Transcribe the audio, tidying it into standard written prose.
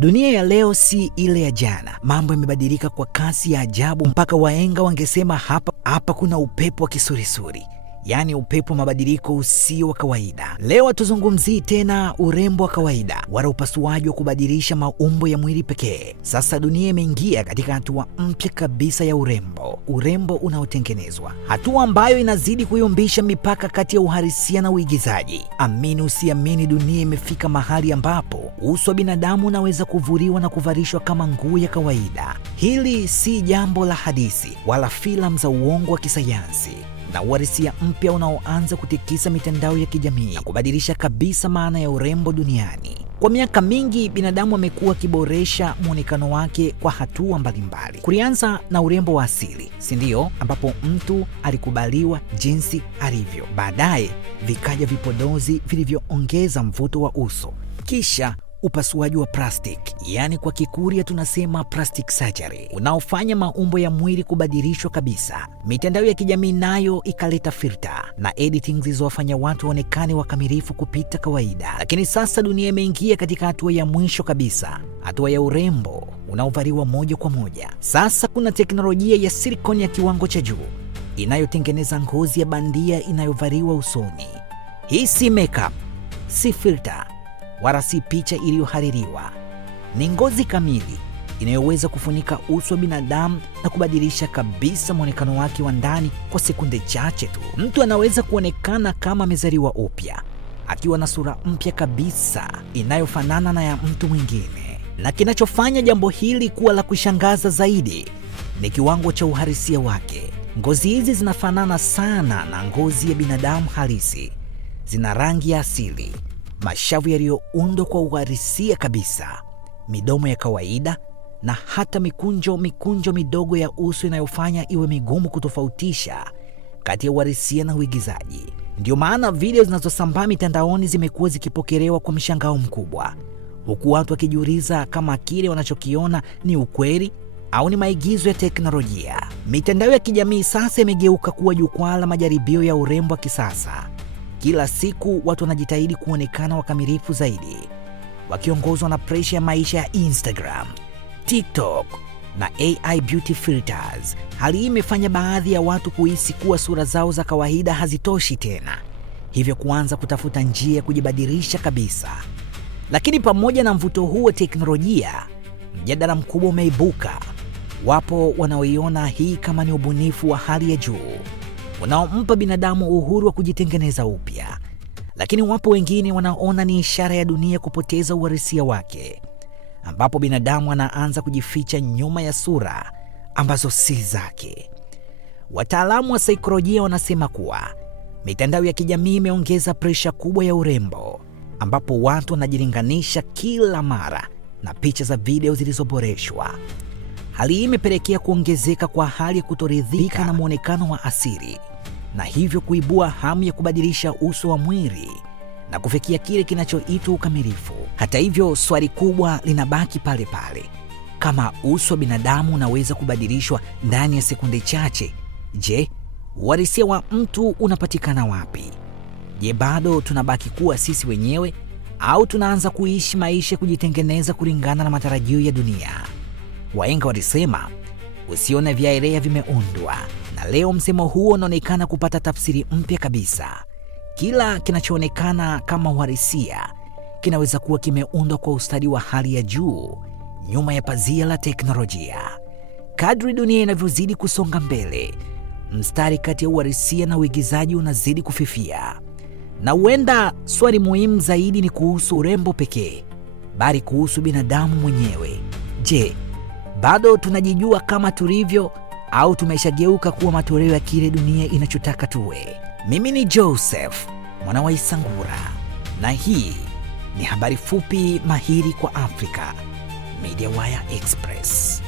Dunia ya leo si ile ya jana. Mambo yamebadilika kwa kasi ya ajabu mpaka wahenga wangesema hapa kuna upepo wa kisurisuri, yaani upepo wa mabadiliko usio wa kawaida. Leo hatuzungumzii tena urembo wa kawaida wala upasuaji wa kubadilisha maumbo ya mwili pekee. Sasa dunia imeingia katika hatua mpya kabisa ya urembo unaotengenezwa, hatua ambayo inazidi kuyumbisha mipaka kati ya uhalisia na uigizaji. Amini usiamini, dunia imefika mahali ambapo uso wa binadamu unaweza kuvuriwa na kuvalishwa kama nguo ya kawaida. Hili si jambo la hadithi wala filamu za uongo wa kisayansi, na uhalisia mpya unaoanza kutikisa mitandao ya kijamii na kubadilisha kabisa maana ya urembo duniani. Kwa miaka mingi binadamu amekuwa akiboresha muonekano wake kwa hatua mbalimbali. Kulianza na urembo wa asili, si ndio? Ambapo mtu alikubaliwa jinsi alivyo. Baadaye vikaja vipodozi vilivyoongeza mvuto wa uso, kisha upasuaji wa plastic, yaani kwa Kikuria tunasema plastic surgery, unaofanya maumbo ya mwili kubadilishwa kabisa. Mitandao ya kijamii nayo ikaleta filter na editing zilizowafanya watu waonekane wakamilifu kupita kawaida. Lakini sasa dunia imeingia katika hatua ya mwisho kabisa, hatua ya urembo unaovaliwa moja kwa moja. Sasa kuna teknolojia ya silicone ya kiwango cha juu inayotengeneza ngozi ya bandia inayovaliwa usoni. Hii si makeup, si filter wala si picha iliyohaririwa. Ni ngozi kamili inayoweza kufunika uso wa binadamu na kubadilisha kabisa muonekano wake wa ndani kwa sekunde chache tu. Mtu anaweza kuonekana kama amezaliwa upya, akiwa na sura mpya kabisa inayofanana na ya mtu mwingine. Na kinachofanya jambo hili kuwa la kushangaza zaidi ni kiwango cha uhalisia wake. Ngozi hizi zinafanana sana na ngozi ya binadamu halisi. Zina rangi ya asili, mashavu yaliyoundwa kwa uhalisia kabisa, midomo ya kawaida na hata mikunjo midogo ya uso inayofanya iwe migumu kutofautisha kati ya uhalisia na uigizaji. Ndio maana video zinazosambaa mitandaoni zimekuwa zikipokelewa kwa mshangao mkubwa, huku watu wakijiuliza kama kile wanachokiona ni ukweli au ni maigizo ya teknolojia. Mitandao ya kijamii sasa imegeuka kuwa jukwaa la majaribio ya urembo wa kisasa. Kila siku watu wanajitahidi kuonekana wakamilifu zaidi, wakiongozwa na presha ya maisha ya Instagram, TikTok na AI beauty filters. Hali hii imefanya baadhi ya watu kuhisi kuwa sura zao za kawaida hazitoshi tena, hivyo kuanza kutafuta njia ya kujibadilisha kabisa. Lakini pamoja na mvuto huu wa teknolojia, mjadala mkubwa umeibuka. Wapo wanaoiona hii kama ni ubunifu wa hali ya juu unaompa binadamu uhuru wa kujitengeneza upya, lakini wapo wengine wanaona ni ishara ya dunia kupoteza uhalisia wake, ambapo binadamu anaanza kujificha nyuma ya sura ambazo si zake. Wataalamu wa saikolojia wanasema kuwa mitandao ya kijamii imeongeza presha kubwa ya urembo, ambapo watu wanajilinganisha kila mara na picha za video zilizoboreshwa. Hali hii imepelekea kuongezeka kwa hali ya kutoridhika na muonekano wa asili, na hivyo kuibua hamu ya kubadilisha uso wa mwili na kufikia kile kinachoitwa ukamilifu. Hata hivyo, swali kubwa linabaki pale pale. Kama uso wa binadamu unaweza kubadilishwa ndani ya sekunde chache, je, uhalisia wa mtu unapatikana wapi? Je, bado tunabaki kuwa sisi wenyewe au tunaanza kuishi maisha ya kujitengeneza kulingana na matarajio ya dunia? Wahenga walisema usione vyaelea vimeundwa, na leo msemo huo unaonekana kupata tafsiri mpya kabisa. Kila kinachoonekana kama uhalisia kinaweza kuwa kimeundwa kwa ustadi wa hali ya juu nyuma ya pazia la teknolojia. Kadri dunia inavyozidi kusonga mbele, mstari kati ya uhalisia na uigizaji unazidi kufifia. Na huenda swali muhimu zaidi ni kuhusu urembo pekee, bali kuhusu binadamu mwenyewe. Je, bado tunajijua kama tulivyo au tumeshageuka kuwa matoleo ya kile dunia inachotaka tuwe? Mimi ni Joseph mwana wa Isangura, na hii ni habari fupi mahiri kwa Afrika, Media Wire Express.